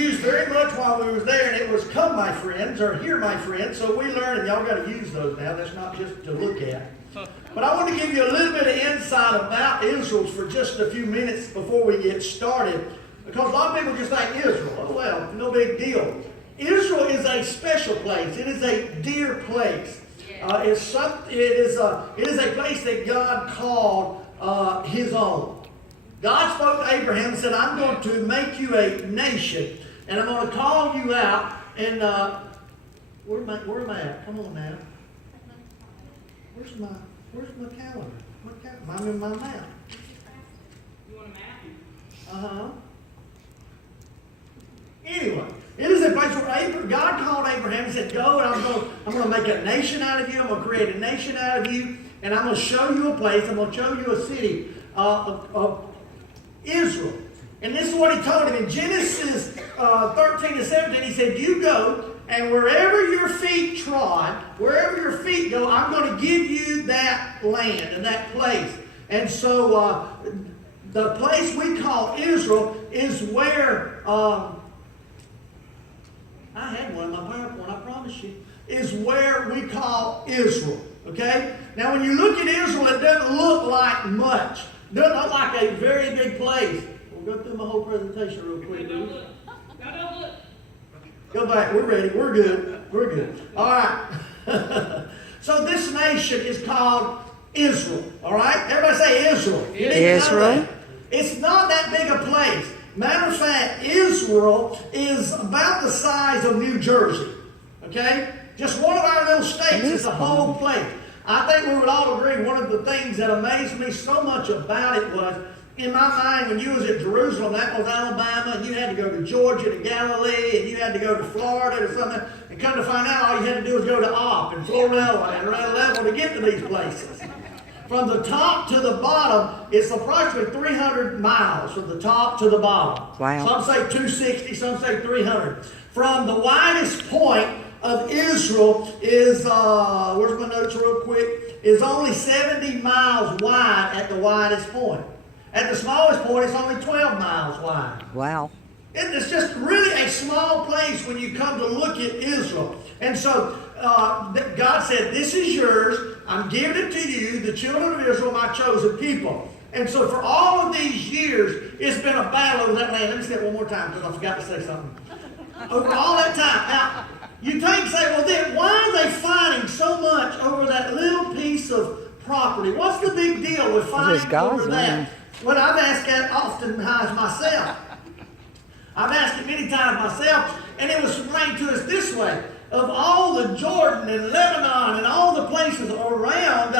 Used very much while we was there, and it was "come, my friends," or "hear, my friends." So we learned, and y'all got to use those now. That's not just to look at. But I want to give you a little bit of insight about Israel for just a few minutes before we get started, because a lot of people just think Israel, oh well, no big deal. Israel is a special place. It is a dear place. It is a place that God called His own. God spoke to Abraham and said, "I'm going to make you a nation, and I'm going to call you out." And where am I at? Come on now. Where's my calendar? I'm in my map. You want a map? Anyway, it is a place where God called Abraham and said, "Go, and I'm going to make a nation out of you. I'm going to create a nation out of you, and I'm going to show you a place. I'm going to show you a city of Israel." And this is what He told him in Genesis 13 and 17. He said, "You go, and wherever your feet trod, wherever your feet go, I'm going to give you that land and that place." And so the place we call Israel is where, I had one in my PowerPoint, I promise you, is where we call Israel. Okay? Now when you look at Israel, it doesn't look like much. It doesn't look like a very big place. We'll go through my whole presentation real quick. Don't look. Don't look. Go back. We're ready. We're good. We're good. All right. So this nation is called Israel. All right? Everybody say Israel. Israel. It's not that big a place. Matter of fact, Israel is about the size of New Jersey. Okay? Just one of our little states is the whole place. I think we would all agree one of the things that amazed me so much about it was, in my mind, when you was at Jerusalem, that was Alabama, and you had to go to Georgia, to Galilee, and you had to go to Florida or something, and come to find out all you had to do was go to Opp and Florella and Red Level to get to these places. From the top to the bottom, it's approximately 300 miles from the top to the bottom. Wow. Some say 260, some say 300. From the widest point of Israel is, where's my notes real quick, is only 70 miles wide at the widest point. At the smallest point, it's only 12 miles wide. Wow. It's just really a small place when you come to look at Israel. And so God said, "This is yours. I'm giving it to you, the children of Israel, my chosen people." And so for all of these years, it's been a battle over that land. Let me say it one more time because I forgot to say something. Over all that time. Now, you say, well then, why are they fighting so much over that little piece of property? What's the big deal with fighting over that? Well, I've asked that oftentimes myself. I've asked it many times myself, and it was explained to us this way. Of all the Jordan and Lebanon and all the places around,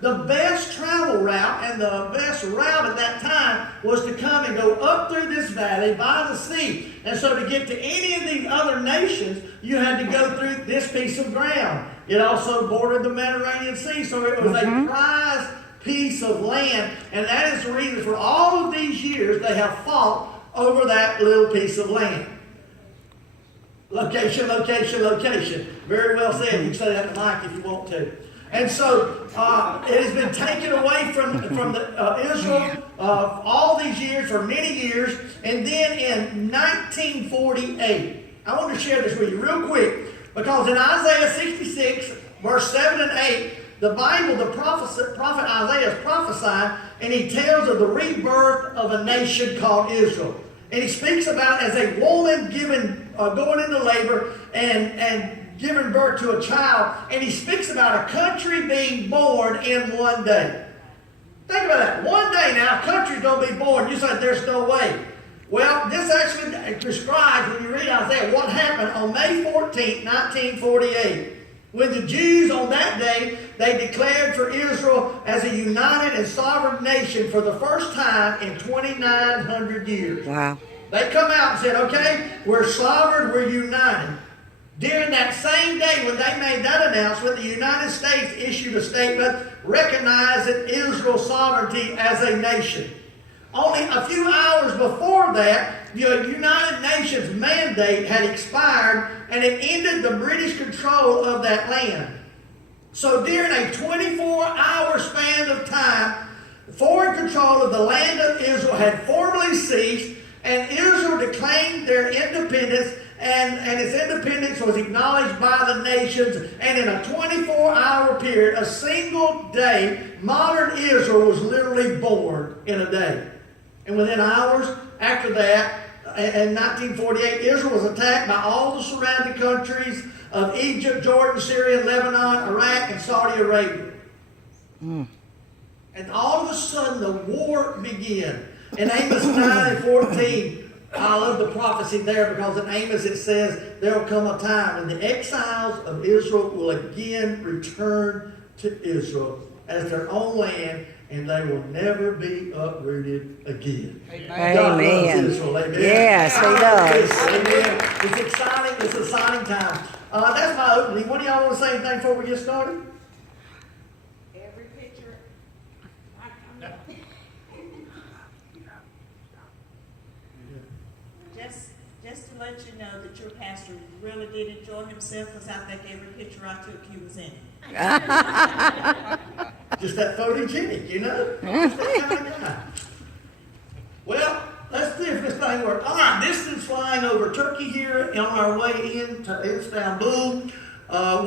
the best travel route and the best route at that time was to come and go up through this valley by the sea. And so to get to any of these other nations, you had to go through this piece of ground. It also bordered the Mediterranean Sea, so it was a prized piece of land. And that is the reason for all of these years they have fought over that little piece of land. Location, location, location. Very well said. You can say that to Mike if you want to. And so it has been taken away from Israel all these years, for many years. And then in 1948, I want to share this with you real quick, because in Isaiah 66, verse 7 and 8, the Bible, the prophet Isaiah is prophesying, and he tells of the rebirth of a nation called Israel. And he speaks about as a woman going into labor and giving birth to a child. And he speaks about a country being born in one day. Think about that. One day now, a country's going to be born. You say, there's no way. Well, this actually describes, when you read Isaiah, what happened on May 14, 1948. When the Jews on that day, they declared for Israel as a united and sovereign nation for the first time in 2,900 years. Wow. They come out and said, okay, we're sovereign, we're united. During that same day when they made that announcement, the United States issued a statement recognizing Israel's sovereignty as a nation. Only a few hours before that, the United Nations mandate had expired, and it ended the British control of that land. So during a 24-hour span of time, foreign control of the land of Israel had formally ceased, And Israel declaimed their independence, and its independence was acknowledged by the nations. And in a 24-hour period, a single day, modern Israel was literally born in a day. And within hours after that, in 1948, Israel was attacked by all the surrounding countries of Egypt, Jordan, Syria, Lebanon, Iraq, and Saudi Arabia. And all of a sudden, the war began. In Amos 9:14, I love the prophecy there, because in Amos it says, there will come a time when the exiles of Israel will again return to Israel as their own land, and they will never be uprooted again. Amen. God loves Israel. Amen. Yes, He does. Amen. It's exciting. It's an exciting time. That's my opening. What do y'all want to say anything before we get started? Every picture. Just to let you know that your pastor really did enjoy himself, because I think every picture I took, he was in. Just that photogenic, you know? Just that kind of guy. Well, let's see if this thing works. All right, this is flying over Turkey here on our way into Istanbul.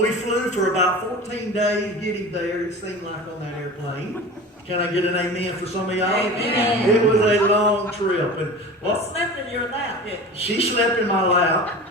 We flew for about 14 days getting there, it seemed like, on that airplane. Can I get an amen for some of y'all? Amen. It was a long trip. And I slept in your lap, didn't you? she slept in my lap.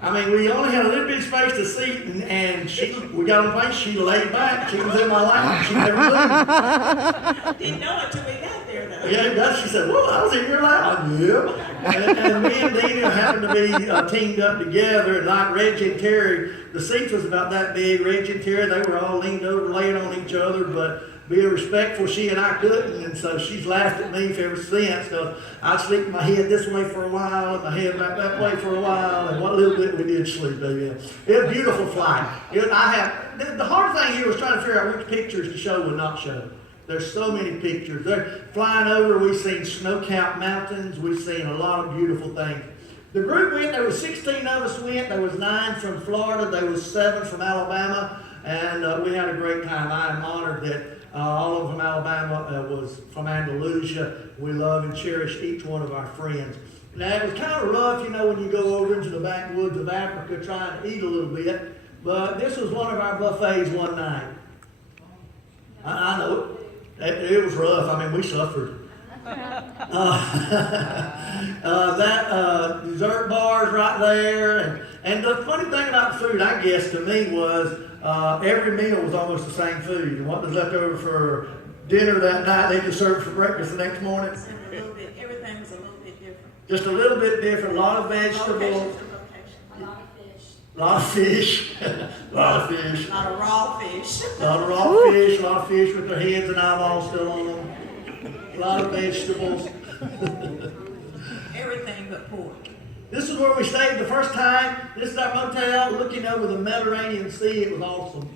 I mean, we only had a little bit of space to seat, and we got on the plane, she laid back, she was in my lap, she never moved. Didn't know it till we got there, though. Yeah, she said, well, I was in your lap. Yeah. And me and Dena happened to be teamed up together, and like Reggie and Terry, the seats was about that big. Reggie and Terry, they were all leaned over, laying on each other, but being respectful, she and I couldn't, and so she's laughed at me ever since. Because I'd sleep my head this way for a while, and my head back that way for a while, and what little bit we did sleep, baby. It was a beautiful flight. The hard thing here was trying to figure out which pictures to show and not show. There's so many pictures. They're flying over. We've seen snow-capped mountains. We've seen a lot of beautiful things. The group went. There was 16 of us went. There was 9 from Florida. There was 7 from Alabama, and we had a great time. I am honored that all of them, Alabama was from Andalusia. We love and cherish each one of our friends. Now, it was kind of rough, you know, when you go over into the backwoods of Africa trying to eat a little bit, but this was one of our buffets one night. I know it was rough. I mean, we suffered. Dessert bars right there, and the funny thing about the food, I guess, to me was every meal was almost the same food. And what was left over for dinner that night, they just served for breakfast the next morning. Everything was a little bit different. Just a little bit different. A lot of vegetables. Location. A lot of fish. A lot of fish. A lot of raw fish. A lot of raw fish. A lot of fish with their heads and eyeballs still on them. A lot of vegetables. Everything but pork. This is where we stayed the first time. This is our motel looking over the Mediterranean Sea. It was awesome.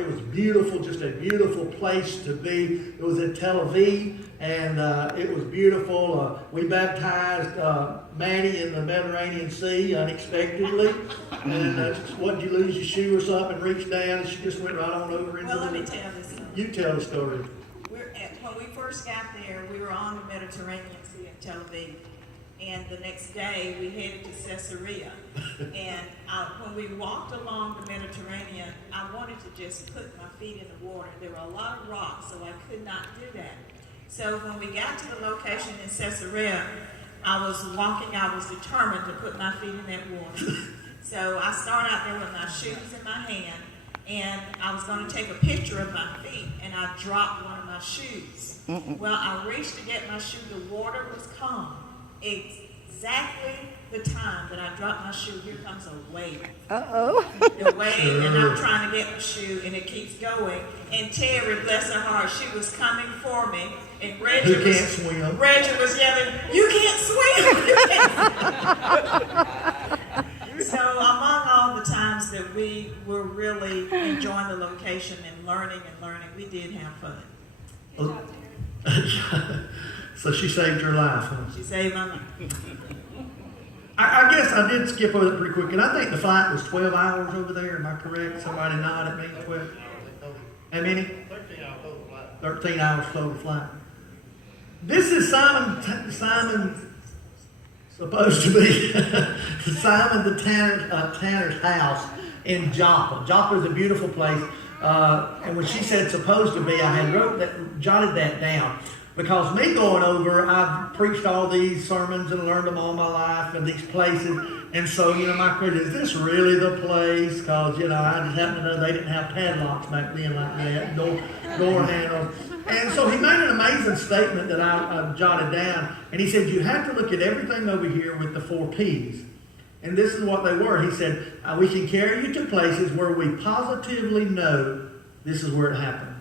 It was beautiful, just a beautiful place to be. It was in Tel Aviv, and it was beautiful. We baptized Mattie in the Mediterranean Sea unexpectedly. And what, did you lose your shoe or something and reach down, and she just went right on over into Let me tell this story. You tell the story. When we first got there, we were on the Mediterranean Sea in Tel Aviv. And the next day, we headed to Caesarea. And when we walked along the Mediterranean, I wanted to just put my feet in the water. There were a lot of rocks, so I could not do that. So when we got to the location in Caesarea, I was determined to put my feet in that water. So I started out there with my shoes in my hand, and I was going to take a picture of my feet, and I dropped one of my shoes. Well, I reached to get my shoe. The water was calm. Exactly the time that I dropped my shoe, here comes a wave. Uh-oh. The wave, and I'm trying to get my shoe, and it keeps going. And Terry, bless her heart, she was coming for me. And Reggie Who can't swim? Reggie was yelling, "You can't swim!" You can't. So among all the times that we were really enjoying the location and learning, we did have fun. So she saved your life, huh? She saved my life. I guess I did skip over it pretty quick, and I think the flight was 12 hours over there. Am I correct? Somebody nod at me. 12. How many? 13 hours total flight. 13 hours total flight. This is Simon supposed to be Simon the tanner's house in Joppa. Joppa is a beautiful place. And when she said supposed to be, I had jotted that down. Because me going over, I've preached all these sermons and learned them all my life and these places. And so, my question is this really the place? Because, I just happen to know they didn't have padlocks back then like that, door handles. And so he made an amazing statement that I jotted down. And he said, you have to look at everything over here with the 4 P's. And this is what they were. He said, we can carry you to places where we positively know this is where it happened.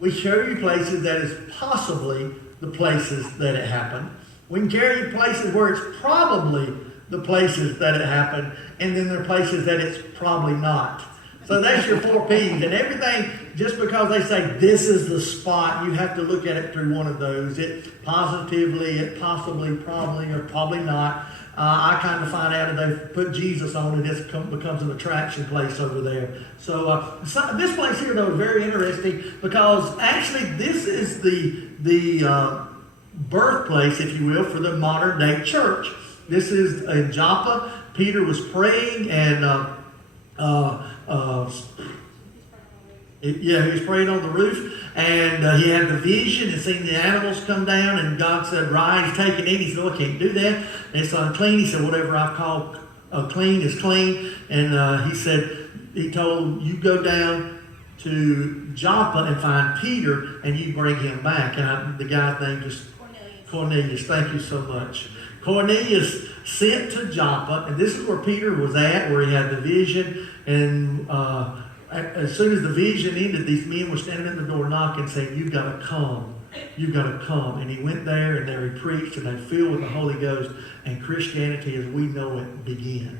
We carry you places that is possibly the places that it happened. We can carry you places where it's probably the places that it happened. And then there are places that it's probably not. So that's your 4 P's. And everything, just because they say this is the spot, you have to look at it through one of those. It positively, it possibly, probably, or probably not. I kind of find out that they've put Jesus on it. It becomes an attraction place over there. So this place here, though, is very interesting because actually this is the birthplace, if you will, for the modern day church. This is in Joppa. Peter was praying and he was praying on the roof, and he had the vision and seen the animals come down, and God said, rise, take and eat. He said, I can't do that. It's unclean. He said, whatever I've called clean is clean. And he told, you go down to Joppa and find Peter, and you bring him back. And the guy's name is Cornelius. Thank you so much. Cornelius sent to Joppa, and this is where Peter was at, where he had the vision, and as soon as the vision ended, these men were standing at the door knocking, saying, you've got to come. You've got to come. And he went there, and there he preached, and they filled with the Holy Ghost, and Christianity as we know it began.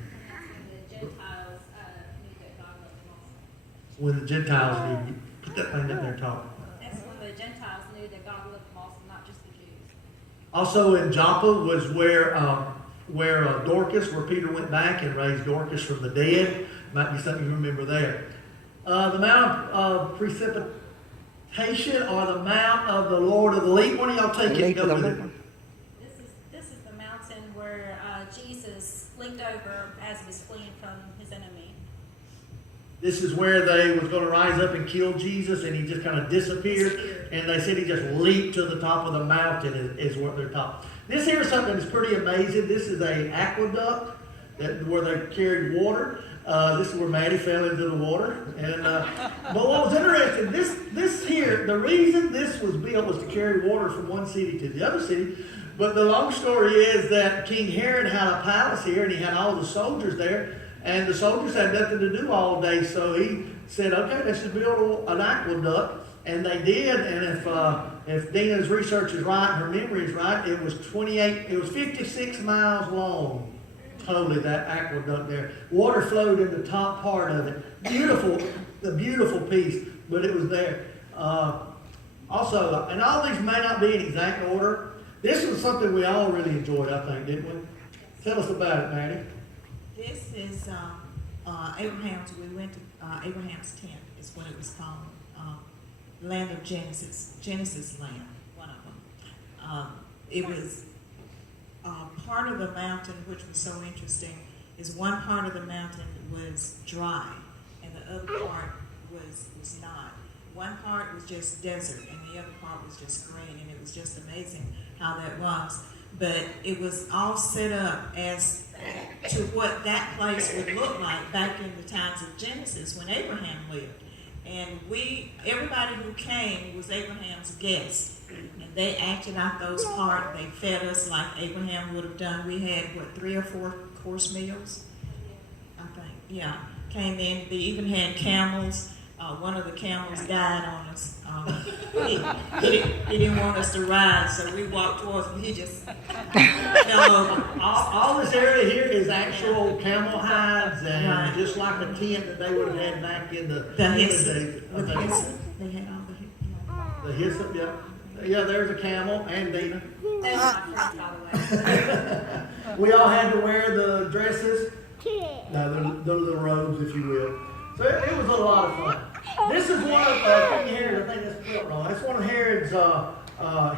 When the Gentiles knew, put that thing up there and talk. That's when the Gentiles knew that God loved them also, not just the Jews. Also in Joppa was where Dorcas, where Peter went back and raised Dorcas from the dead. Might be something you remember there. The Mount of Precipitation or the Mount of the Lord of the Leap. One of y'all take it and go with it. This is the mountain where Jesus leaped over as he was fleeing from his enemy. This is where they was going to rise up and kill Jesus, and he just kind of disappeared. And they said he just leaped to the top of the mountain is what they're taught. This here is something that's pretty amazing. This is an aqueduct where they carried water. This is where Mattie fell into the water. And but what was interesting, this here, the reason this was built was to carry water from one city to the other city. But the long story is that King Herod had a palace here, and he had all the soldiers there. And the soldiers had nothing to do all day, so he said, okay, let's just build an aqueduct. And they did, and if Dena's research is right, her memory is right, it was 56 miles long. Totally, that aqueduct there. Water flowed in the top part of it. Beautiful, a beautiful piece, but it was there. Also, and all these may not be in exact order. This was something we all really enjoyed, I think, didn't we? Tell us about it, Mattie. This is Abraham's. We went to Abraham's tent. Is what it was called. Land of Genesis land. One of them. It was part of the mountain, which was so interesting, is one part of the mountain was dry, and the other part was not. One part was just desert, and the other part was just green, and it was just amazing how that was. But it was all set up as to what that place would look like back in the times of Genesis when Abraham lived. And everybody who came was Abraham's guests. And they acted out those parts. They fed us like Abraham would have done. We had, 3 or 4 course meals? I think, yeah. Came in, they even had camels. One of the camels died on us. He didn't want us to ride, so we walked towards him. He just fell over. All this area here is actual camel hides, and right. Just like a tent that they would have had back in the hyssop. days. They had all the The hyssop, yeah. Yeah, there's a camel and Dena. That's my friend, by the way. We all had to wear the dresses. No, the little robes, if you will. So it was a lot of fun. This is one of King Herod. I think that's spelled wrong. That's one of Herod's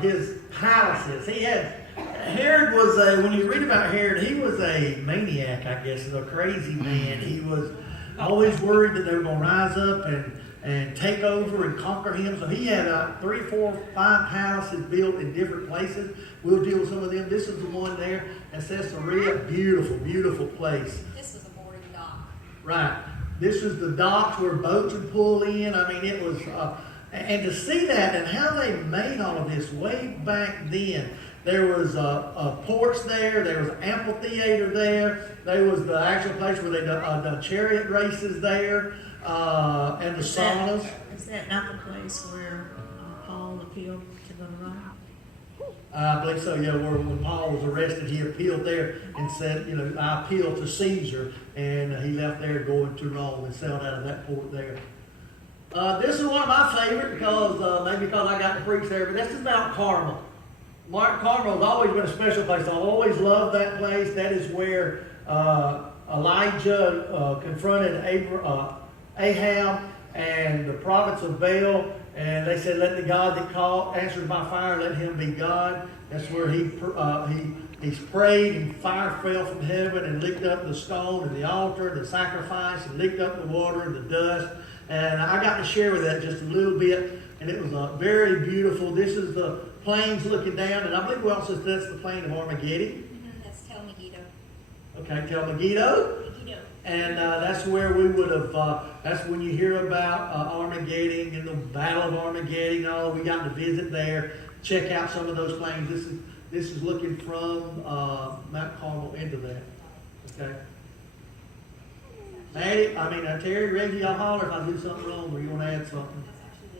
his palaces. He had Herod was when you read about Herod, he was a maniac, I guess, a crazy man. He was always worried that they were going to rise up and take over and conquer him. So he had 3, 4, 5 houses built in different places. We'll deal with some of them. This is the one there at Caesarea. Beautiful, beautiful place. This was a boarding dock. Right. This was the docks where boats would pull in. I mean, it was, and to see that and how they made all of this way back then. There was a porch there. There was an amphitheater there. There was the actual place where they done chariot races there, and the saunas. Is that not the place where Paul appealed to go to Rome? I believe so, yeah, where when Paul was arrested, he appealed there and said, I appeal to Caesar, and he left there going to Rome and sailed out of that port there. This is one of my favorite because, maybe because I got to preach there, but this is Mount Carmel. Mount Carmel has always been a special place. I've always loved that place. That is where Elijah confronted Ahab and the prophets of Baal, and they said, "Let the God that answers by fire, let him be God." That's where he's prayed, and fire fell from heaven and licked up the stone and the altar and the sacrifice, and licked up the water and the dust. And I got to share with that just a little bit, and it was very beautiful. This is the plains looking down, and I believe we also said that's the plain of Armageddon. That's Tel Megiddo. Okay, Tel Megiddo. And that's where we would have, that's when you hear about Armageddon and the Battle of Armageddon. All we got to visit there, check out some of those plains. This is looking from Mount Carmel into that. Okay. Mattie, Terry, Reggie, y'all holler if I do something wrong or you want to add something. That's actually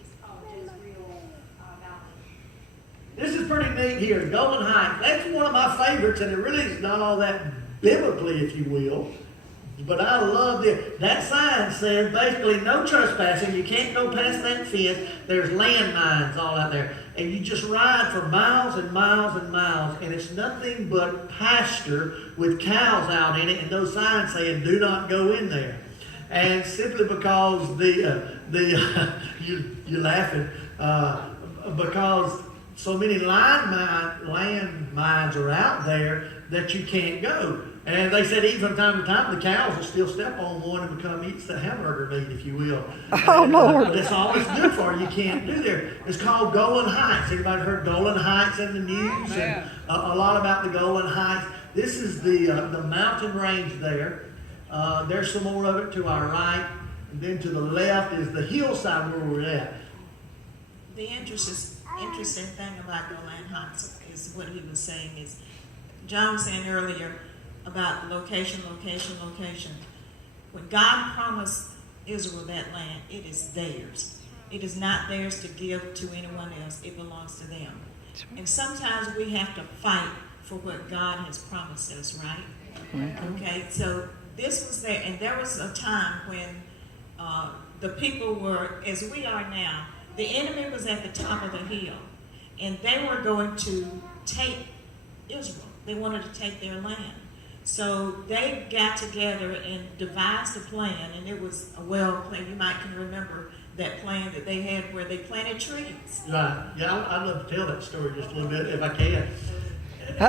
it's called Isreal Valley. This is pretty neat here, Golden Heights. That's one of my favorites, and it really is not all that biblically, if you will. But I love it. That sign says basically no trespassing. You can't go past that fence. There's landmines all out there. And you just ride for miles and miles and miles. And it's nothing but pasture with cows out in it. And those signs saying, "Do not go in there." And simply because you're laughing, because so many landmines are out there that you can't go. And they said even from time to time, the cows will still step on one and eats the hamburger meat, if you will. Oh, Lord. That's all it's good for. You can't do there. It's called Golan Heights. Anybody heard Golan Heights in the news? And a lot about the Golan Heights. This is the mountain range there. There's some more of it to our right. And then to the left is the hillside where we're at. The interesting thing about Golan Heights is what he was saying is, John was saying earlier about location. When God promised Israel that land, it is theirs. It is not theirs to give to anyone else. It belongs to them. And sometimes we have to fight for what God has promised us, right? Okay, so this was there, and there was a time when the people were, as we are now, the enemy was at the top of the hill, and they were going to take Israel. They wanted to take their land. So they got together and devised a plan, and it was a well plan. You might can remember that plan that they had where they planted trees. Right. Yeah, I'd love to tell that story just a little bit if I can.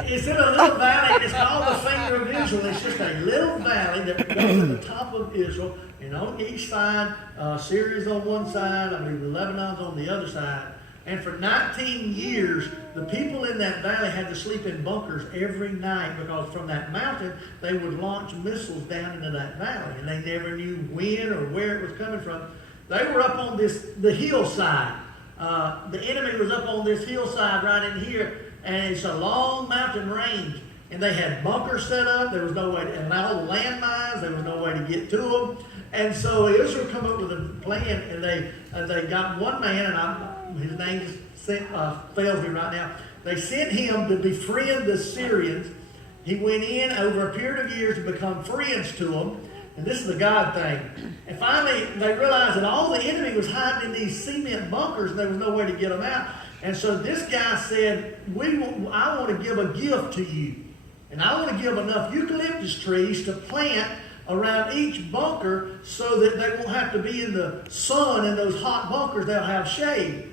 It's in a little valley. It's called the Finger of Israel. It's just a little valley that goes to the top of Israel, and on each side, Syria's on one side, I believe Lebanon's on the other side. And for 19 years, the people in that valley had to sleep in bunkers every night because from that mountain, they would launch missiles down into that valley. And they never knew when or where it was coming from. They were up on the hillside. The enemy was up on this hillside right in here. And it's a long mountain range. And they had bunkers set up. There was no way to, and all the landmines, there was no way to get to them. And so Israel come up with a plan, and they got one man, and his name just fails me right now. They sent him to befriend the Syrians. He went in over a period of years to become friends to them. And this is the God thing. And finally, they realized that all the enemy was hiding in these cement bunkers, and there was no way to get them out. And so this guy said, I want to give a gift to you. And I want to give enough eucalyptus trees to plant around each bunker so that they won't have to be in the sun in those hot bunkers. They'll have shade.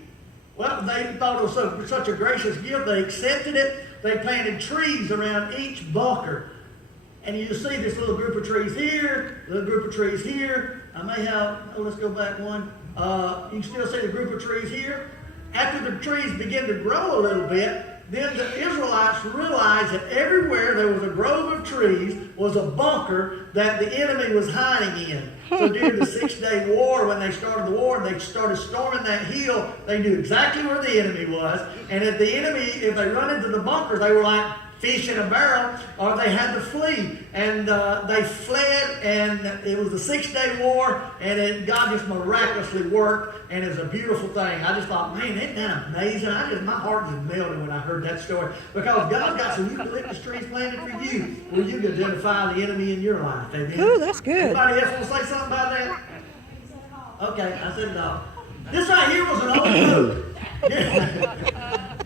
Well, they thought it was such a gracious gift. They accepted it. they planted trees around each bunker. And you see this little group of trees here, little group of trees here. I may have, let's go back one. You can still see the group of trees here. After the trees begin to grow a little bit, then the Israelites realized that everywhere there was a grove of trees was a bunker that the enemy was hiding in. So during the 6-day war, when they started the war and they started storming that hill, they knew exactly where the enemy was. And if the enemy, if they run into the bunker, they were like fish in a barrel, or they had to flee. And they fled, and it was a 6-day war, and God just miraculously worked, and it was a beautiful thing. I just thought, man, isn't that amazing? My heart just melted when I heard that story, because God's got some eucalyptus trees planted for you, where you can identify the enemy in your life. Amen. Ooh, that's good. Anybody else want to say something about that? Okay, I said no. This right here was an old boat.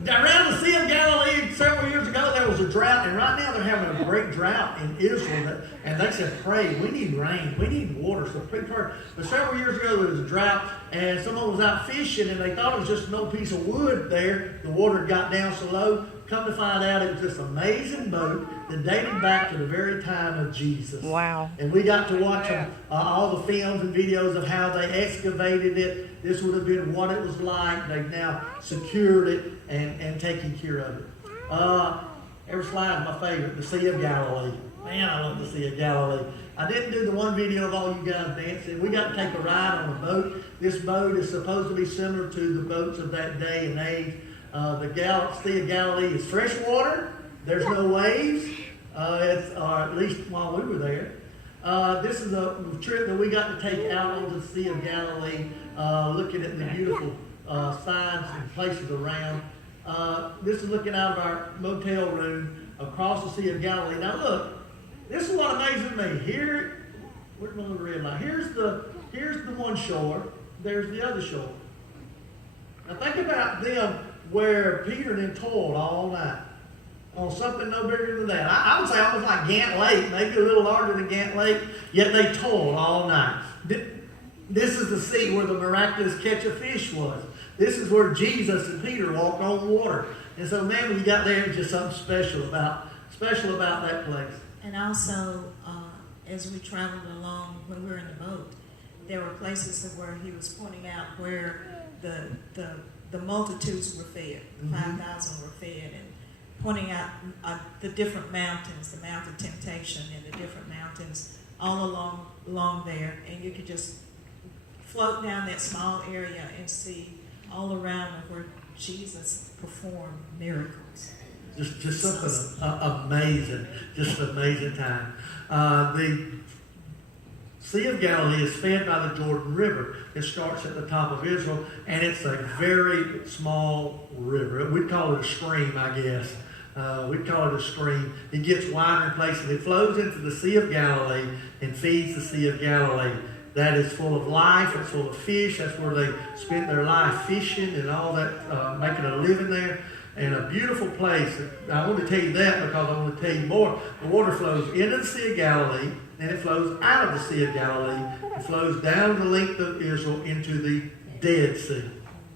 Around the Sea of Galilee several years ago, there was a drought, and right now they're having a great drought in Israel. And they said, pray, we need rain, we need water, so pray for it. But several years ago, there was a drought, and someone was out fishing, and they thought it was just an old piece of wood there. The water got down so low. Come to find out, it was this amazing boat that dated back to the very time of Jesus. Wow. And we got to watch all the films and videos of how they excavated it. This would have been what it was like. They've now secured it and taken care of it. Every slide is my favorite, the Sea of Galilee. Man, I love the Sea of Galilee. I didn't do the one video of all you guys dancing. We got to take a ride on a boat. This boat is supposed to be similar to the boats of that day and age. The Sea of Galilee is fresh water. There's no waves, or at least while we were there. This is a trip that we got to take out on the Sea of Galilee, looking at the beautiful signs and places around. This is looking out of our motel room across the Sea of Galilee. Now look, this is what amazes me. Here, where's my little red line? Here's the one shore. There's the other shore. Now think about them where Peter and them toiled all night on something no bigger than that. I would say almost like Gant Lake, maybe a little larger than Gant Lake, yet they toiled all night. This is the sea where the miraculous catch of fish was. This is where Jesus and Peter walked on water. And so, man, when you got there, it's just something special about that place. And also, as we traveled along, when we were in the boat, there were places where he was pointing out where the multitudes were fed, 5,000 were fed, and pointing out the different mountains, the Mount of Temptation and the different mountains all along there, and you could just float down that small area and see all around where Jesus performed miracles. Just something amazing, just an amazing time. The Sea of Galilee is fed by the Jordan River. It starts at the top of Israel, and it's a very small river. We'd call it a stream, I guess. We'd call it a stream. It gets wider in places. It flows into the Sea of Galilee and feeds the Sea of Galilee. That is full of life. It's full of fish. That's where they spent their life fishing and all that, making a living there. And a beautiful place. I want to tell you that because I want to tell you more. The water flows into the Sea of Galilee, and it flows out of the Sea of Galilee. It flows down the length of Israel into the Dead Sea.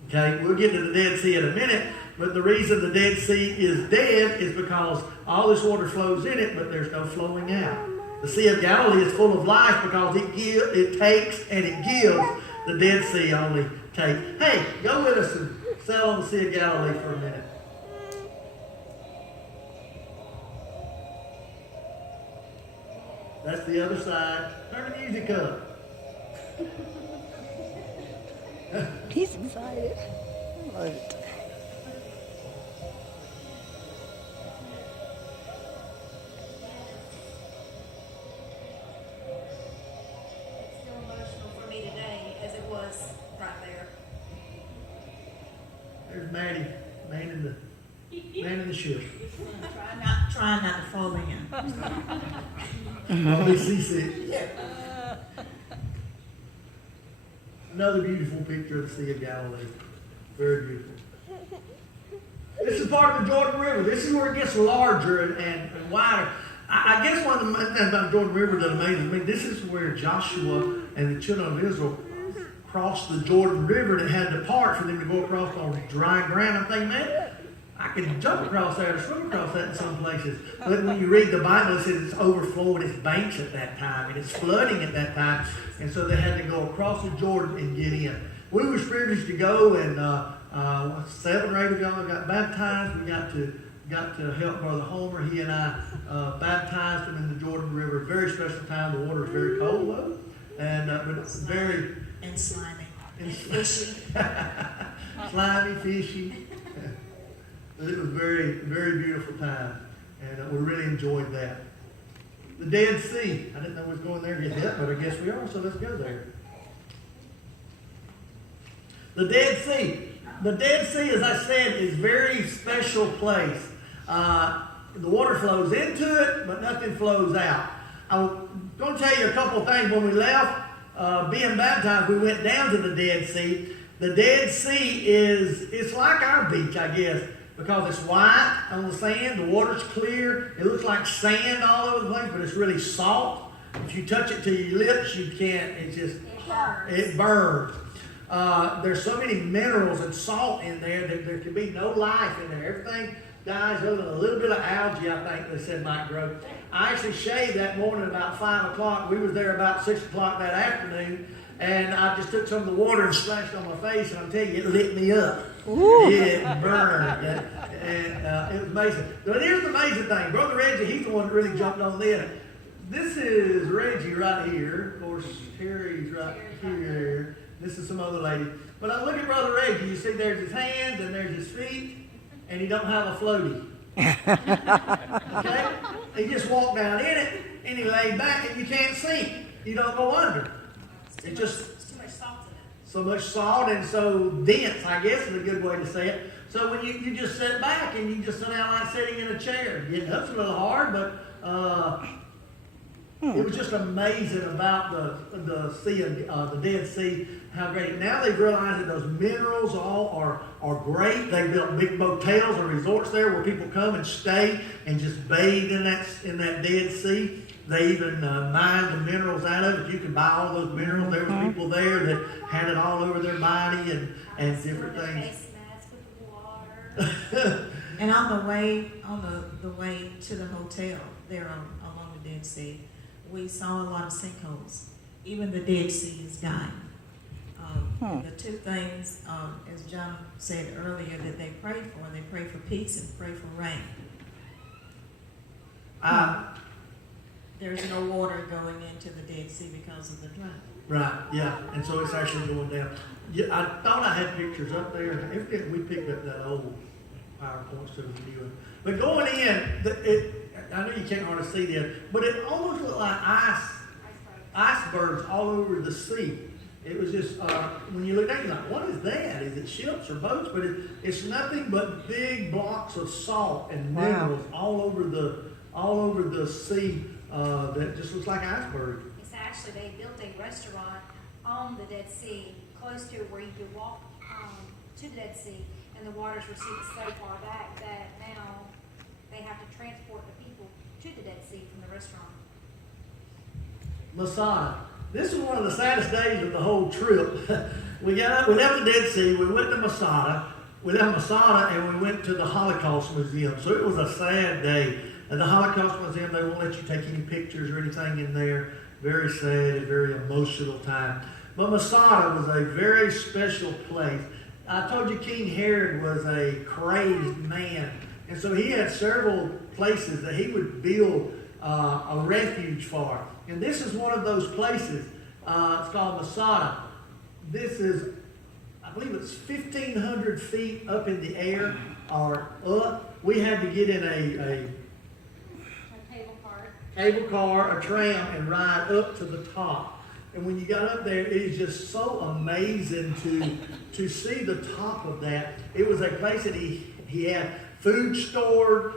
Okay, we'll get to the Dead Sea in a minute, but the reason the Dead Sea is dead is because all this water flows in it, but there's no flowing out. The Sea of Galilee is full of life because it takes and it gives. The Dead Sea only takes. Hey, go with us and sail on the Sea of Galilee for a minute. That's the other side. Turn the music up. He's excited. I love it. It's still emotional for me today as it was right there. There's Mattie, man in the ship. Try not to fall in. I'll be seasick. Another beautiful picture of the Sea of Galilee. Very beautiful. This is part of the Jordan River. This is where it gets larger and wider. I guess one of the main things about the Jordan River that amazes me, this is where Joshua and the children of Israel crossed the Jordan River, and it had to part for them to go across on dry ground. I'm thinking, man, I can jump across there or swim across that in some places. But when you read the Bible, it says it's overflowing its banks at that time, and it's flooding at that time. And so they had to go across the Jordan and get in. We were privileged to go, and 7 or 8 of y'all got baptized. We got to help Brother Homer. He and I baptized him in the Jordan River. Very special time. The water was very cold, though, and but it's very And slimy. and Fishy. slimy, fishy. But it was very, very beautiful time, and we really enjoyed that. The Dead Sea. I didn't know we was going there yet, but I guess we are, so let's go there. The Dead Sea. The Dead Sea, as I said, is a very special place. The water flows into it, but nothing flows out. I'm going to tell you a couple of things. When we left being baptized, we went down to the Dead Sea. The Dead Sea it's like our beach, I guess, because it's white on the sand. The water's clear. It looks like sand all over the place, but it's really salt. If you touch it to your lips, you can't. It burns. There's so many minerals and salt in there that there can be no life in there. Everything dies other than a little bit of algae, I think they said might grow. I actually shaved that morning about 5 o'clock. We was there about 6 o'clock that afternoon, and I just took some of the water and splashed on my face, and I'm telling you, it lit me up. Ooh. It burned, and it was amazing. But here's the amazing thing. Brother Reggie, he's the one that really jumped on this. This is Reggie right here. Of course, Terry's right here. This is some other lady. But I look at Brother Reggie. You see there's his hands and there's his feet, and he don't have a floaty. Okay? He just walked down in it, and he laid back, and you can't sink. You don't go under. It's too much salt in it. So much salt and so dense, I guess is a good way to say it. So when you just sit back and you just sit down like sitting in a chair. Getting up's a little hard, but it was just amazing about the sea, the Dead Sea, how great. Now they've realized that those minerals all are great. They built big motels or resorts there where people come and stay and just bathe in that Dead Sea. They even mined the minerals out of it. You could buy all those minerals. There were people there that had it all over their body and different things. Face masks with the water. And on the way to the hotel there along the Dead Sea, we saw a lot of sinkholes. Even the Dead Sea is dying. The two things, as John said earlier, that they pray for peace and pray for rain. There's no water going into the Dead Sea because of the drought. Right, yeah, and so it's actually going down. Yeah, I thought I had pictures up there. Evidently, we picked up that old PowerPoint so we knew it. But going in, I know you can't hardly see this, but it almost looked like icebergs all over the sea. It was just, when you look at it, you're like, what is that? Is it ships or boats? But it's nothing but big blocks of salt and minerals all over the sea that just looks like icebergs. It's actually, they built a restaurant on the Dead Sea, close to where you could walk to the Dead Sea, and the waters receded so far back that now they have to transport the people to the Dead Sea from the restaurant. Masada. This is one of the saddest days of the whole trip. We left the Dead Sea, we went to Masada. We left Masada and we went to the Holocaust Museum. So it was a sad day. At the Holocaust Museum, they won't let you take any pictures or anything in there. Very sad and very emotional time. But Masada was a very special place. I told you King Herod was a crazed man. And so he had several places that he would build a refuge for. And this is one of those places. It's called Masada. This is, I believe it's 1,500 feet up in the air or up. We had to get in a cable car, a tram, and ride up to the top. And when you got up there, it is just so amazing to see the top of that. It was a place that he had food stored,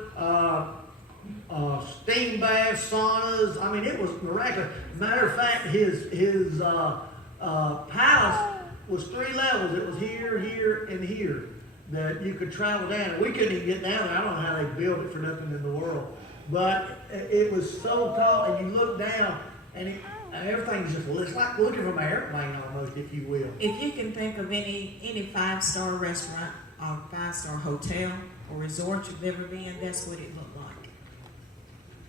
steam baths, saunas. I mean, it was miraculous. Matter of fact, his palace was 3 levels. It was here, here, and here that you could travel down. And we couldn't even get down there. I don't know how they built it for nothing in the world. But it was so tall, and you look down, and everything's just, it's like looking from an airplane almost, if you will. If you can think of any 5-star restaurant or 5-star hotel or resort you've ever been, that's what it looked like.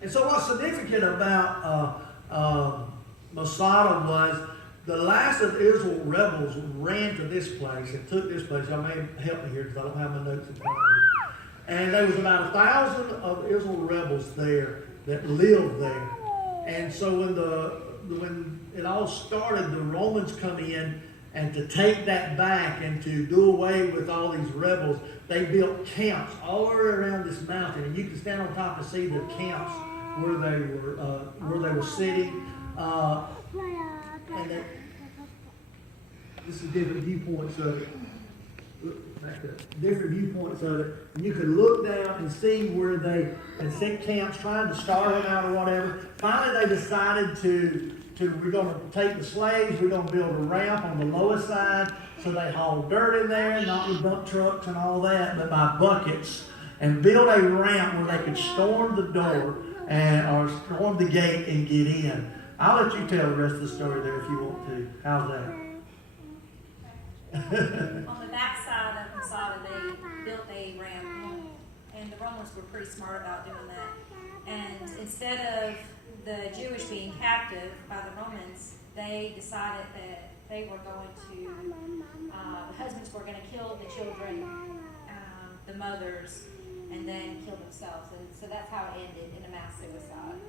And so what's significant about Masada was the last of Israel rebels ran to this place and took this place. Y'all may help me here because I don't have my notes in front of me. And there was about 1,000 of Israel rebels there that lived there. And so when it all started, the Romans come in, and to take that back and to do away with all these rebels, they built camps all around this mountain. And you can stand on top and see the camps where they were sitting. And this is different viewpoints of it. Look back up. Different viewpoints of it. And you could look down and see where they had set camps trying to starve them out or whatever. Finally, they decided we're going to take the slaves, we're going to build a ramp on the lowest side. So they hauled dirt in there, not with dump trucks and all that, but by buckets, and build a ramp where they could storm the door or storm the gate and get in. I'll let you tell the rest of the story there if you want to. How's that? On the back side of Masada, they built a ramp, and the Romans were pretty smart about doing that. And instead of the Jewish being captive by the Romans, they decided that they were going to, the husbands were going to kill the children, the mothers, and then kill themselves. And so that's how it ended, in a mass suicide,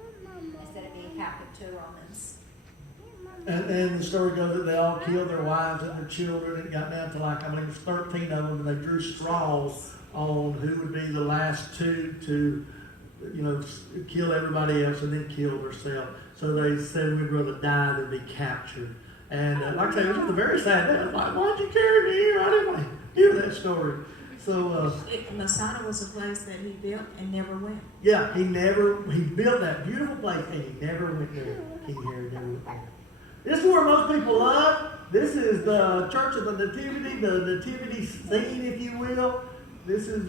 instead of being captive to the Romans. And the story goes that they all killed their wives and their children. It got down to like, I believe it was 13 of them, and they drew straws on who would be the last two to, kill everybody else and then kill themselves. So they said we'd rather die than be captured. And like I say, it was a very sad day. I was like, why'd you carry me here? I didn't want to hear that story. So Masada was a place that he built and never went. yeah, he built that beautiful place and he never went there. He never went there. This is where most people love. This is the Church of the Nativity, the nativity scene, if you will. This is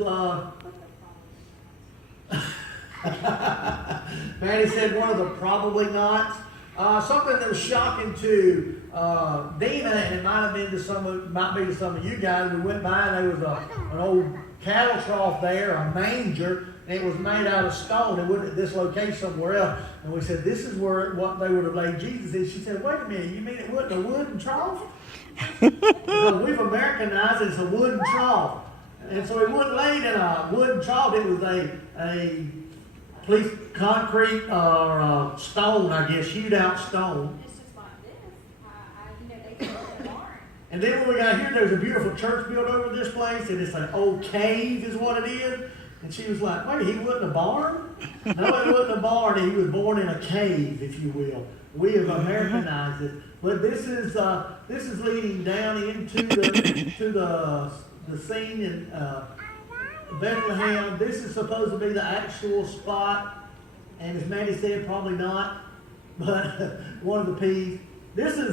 Mattie said one of the probably nots. Something that was shocking to Dena, and it might be to some of you guys. We went by and there was an old cattle trough there, a manger, and it was made out of stone. It wasn't at this location somewhere else. And we said, this is what they would have laid Jesus in. She said, wait a minute, you mean it wasn't a wooden trough? Because we've Americanized it as a wooden trough. And so it wasn't laid in a wooden trough. It was a concrete or stone, I guess, hewed out stone. It's just like this. They built a barn. And then when we got here, there's a beautiful church built over this place, and it's an old cave is what it is. And she was like, wait, he wasn't a barn? No, he wasn't a barn. He was born in a cave, if you will. We have Americanized it. But this is leading down into the scene in Bethlehem. This is supposed to be the actual spot. And as Mattie said, probably not. But one of the P's. This is